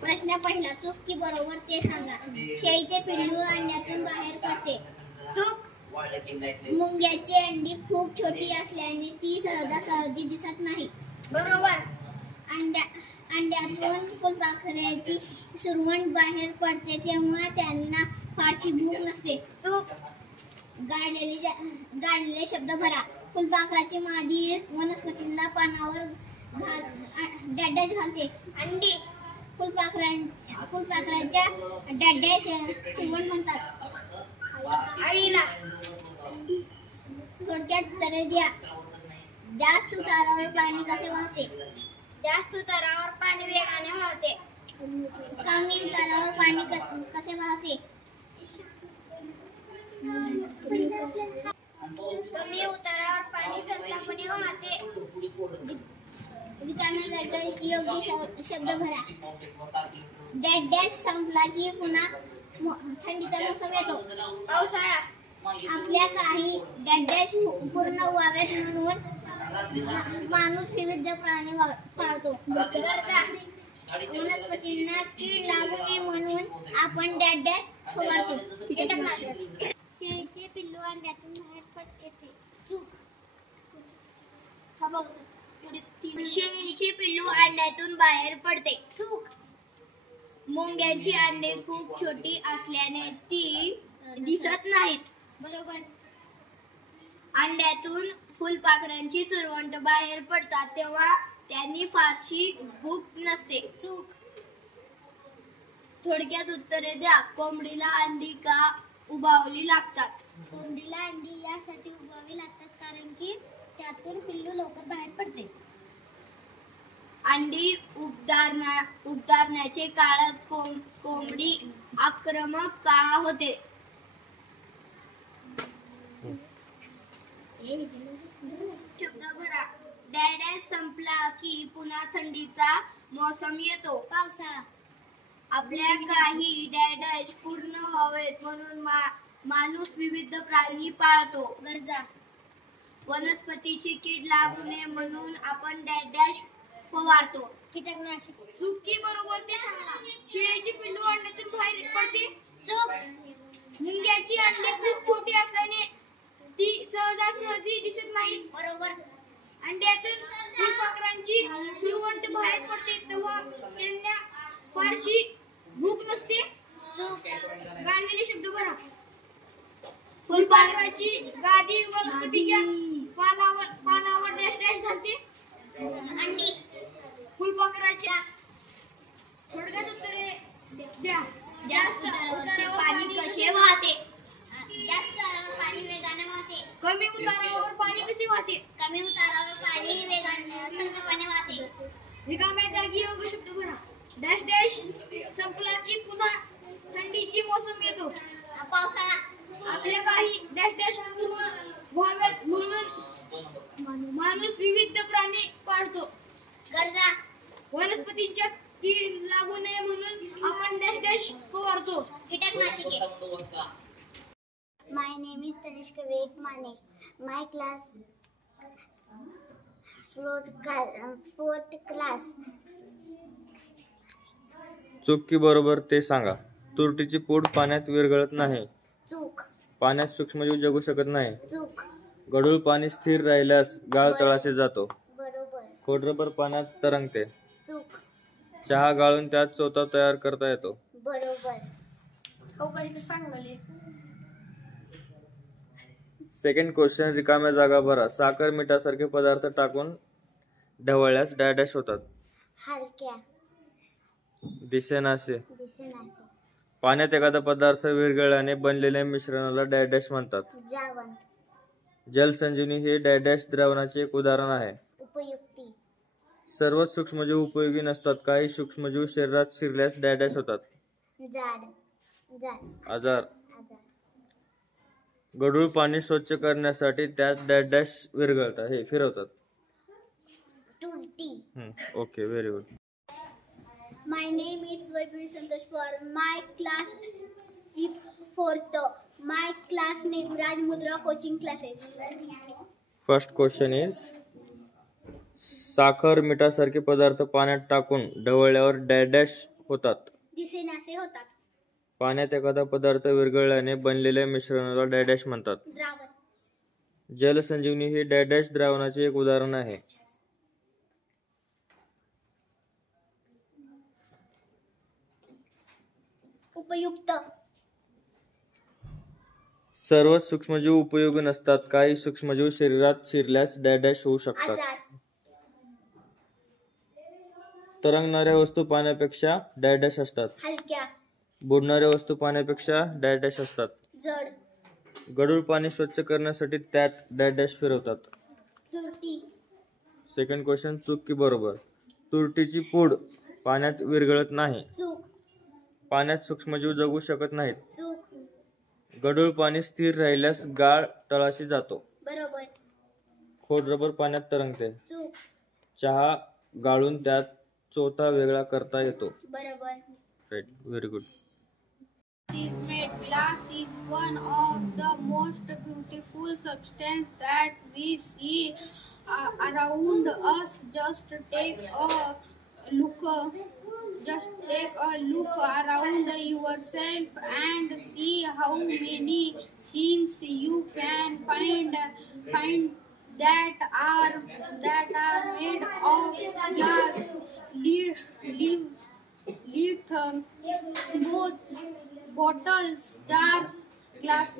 प्रश्न पहिला, चूक की बरोबर ते सांगा. शेळीचे पिल्लू अंड्यातून बाहेर पडते. चूक. मुंग्याची अंडी खूप छोटी असल्याने ती सहजासहजी दिसत नाही. बरोबर. अंड्यातून फुलपाखराची सुरवंट बाहेर पडते तेव्हा त्यांना फारशी भूक नसते. चूक. गाडलेले शब्द भरा. फुलपाखराची मादी वनस्पतीला पानावर डॅश घालते. अंडी. फुलपाखराच्या डॅश सुरवंट म्हणतात. अळीला. थोडक्यात उत्तरे द्या. जास्त उतारावर पाणी कसे वाहते? जास्त उतारावर पाणी वेगाने वाहते. कमी उतारावर पाणी कसे वाहते? कमी उतारावर पाणी संथपणे वाहते. रिकाम्या जागेत योग्य शब्द भरा. डॅश संपला की पुन्हा थंडीचा मोसम येतो. पावसाळा. आपल्या काही डॅश पूर्ण व्हाव्यात म्हणून माणूस विविध प्राणी पाळतो. गरजा. वनस्पतींना कीड लागू नये म्हणून आपण डॅश फवारतो. कीटकनाशक. शेळीचे पिल्लू अंड्यातून बाहेर पडते. चूक. शेळीचे पिल्लू अंड्यातून बाहेर पडते. चूक. मुंग्याची अंडे खूप छोटी असल्याने ती दिसत नाहीत. बरोबर. अंड्यातून फुलपाखरांची सुरवंट बाहेर पडतात तेव्हा त्यांनी फारशी भूक नसते. चूक. थोडक्यात उत्तरे द्या. कोंबडीला अंडी का उबवावी लागतात? कोंबडीला अंडी यासाठी उबवावी लागतात कारण की त्यातून पिल्लू लवकर बाहेर पडते. अंडी उबदारण्याचे काळात कोंबडी आक्रमक का होते? शब्द भरा. डॅश संपला की पुन्हा थंडीचा मोसम येतो. पावसाळा. आपल्या काही डॅश पूर्ण व्हावेत म्हणून माणूस विविध प्राणी पाळतो. गरजा. वनस्पतीची कीड लागू नये म्हणून आपण डॅश फवारतो. कीटकनाशक. चूक की बरोबर ते सांगा. शेळीची पिल्लू अंड्यातून बाहेर पडते. चूक. मुंग्याची अंडी खूप छोटी असल्याने ती सहजासहजी दिसत नाहीत. बरोबर. अंड्यातून फुलपाखरांची सुरवंट बाहेर पडते तेव्हा त्यांना फारशी भूक नसते. चूक. गाडलेले शब्द भरा. फुलपाखराची गादी वनस्पतीच्या पानावर डॅश घालते. अंडी. फुलपाखराच्या. थोडक्यात उत्तरे द्या. जास्त उतारावर पाणी कसे वाहते? जास्त उतारावर पाणी वेगाने वाहते. कमी उतारावर पाणी कसे वाहते? कमी उतारावर पाणी वेगाने संथपणे वाहते. रिकाम्या जागी योग्य शब्द भरा. डॅश संपला की पुन्हा थंडीची मोसम येतो. पावसाळा. आपल्या काही डॅश पूर्ण व्हाव्यात म्हणून माणूस विविध प्राणी पाळतो. गरजा. वनस्पतींच्या कीड लागू नये म्हणून आपण डॅश फवारतो. कीटकनाशके. My name is Tanishka Vivek Mane. My class fourth class. चूक की बरोबर ते सांगा. तुरटीची पूड पाण्यात विरघळत नाही. चूक. पाण्यात सूक्ष्मजीव जगू शकत नाही. चूक. गढूळ पाणी स्थिर राहिल्यास गाळ तळाशी जातो. बरोबर. खोडरबर पाण्यात तरंगते. चूक. चहा गाळून त्यात चोथा तयार करता येतो. बरोबर. Second question. रिकाम्या जागा भरा. साखर मिठासारखे पदार्थ टाकून ढवळल्यास डॅश होतात. हलक्या. दिसेनासे. दिसेनासे. पाण्यात एखादा पदार्थ विरघळल्याने बनलेल्या मिश्रणाला डॅश म्हणतात. द्रावण. जलसंजीवनी हे डॅश द्रावणाचे एक उदाहरण आहे. उपयुक्ती. सर्वच सूक्ष्मजीव उपयोगी नसतात. काही सूक्ष्मजीव शरीरात शिरल्यास डॅश होतात. आजार. गढूळ पाणी स्वच्छ करण्यासाठी त्यात डॅश विरघळतात हे फिरवतात. Okay, very good. My name is Vaibhavi Santosh Pawar. My class is fourth. My class name Raj Mudra Coaching Classes. First question is साखर मिठासारखे पदार्थ पाण्यात टाकून ढवळल्यावर डॅश होतात? दिसेनासे होतात. पाण्यात एखादा पदार्थ विरघळल्याने बनलेल्या मिश्रणाला डॅश म्हणतात. द्रावण. जलसंजीवनी हे डॅश द्रावणाचे एक उदाहरण आहे. उपयुक्त. सर्व सूक्ष्मजीव उपयोगी नसतात. काही सूक्ष्मजीव शरीरात शिरल्यास डॅश होऊ शकतात. आजार. तरंगणाऱ्या वस्तू पाण्यापेक्षा डॅश असतात. हलक्या. बुडणाऱ्या वस्तू पाण्यापेक्षा डॅश असतात. जड. गढूळ पाणी स्वच्छ करण्यासाठी त्यात डॅश फिरवतात. तुरटी. सेकंड क्वेश्चन, चूक की बरोबर? तुरटीची पूड पाण्यात विरघळत नाही. चूक. पाण्यात सूक्ष्मजीव जगू शकत नाहीत. चूक. गढूळ पाणी स्थिर राहिल्यास गाळ तळाशी जातो. बरोबर. खोड रबर पाण्यात तरंगते. चूक. चहा गाळून त्यात चोथा वेगळा करता येतो. बरोबर. Right, very good. Is made. Glass is one of the most beautiful substance that we see around us. Just take a look around yourself and see how many things you can find that are made of glass. Lead both bottles, jars, glass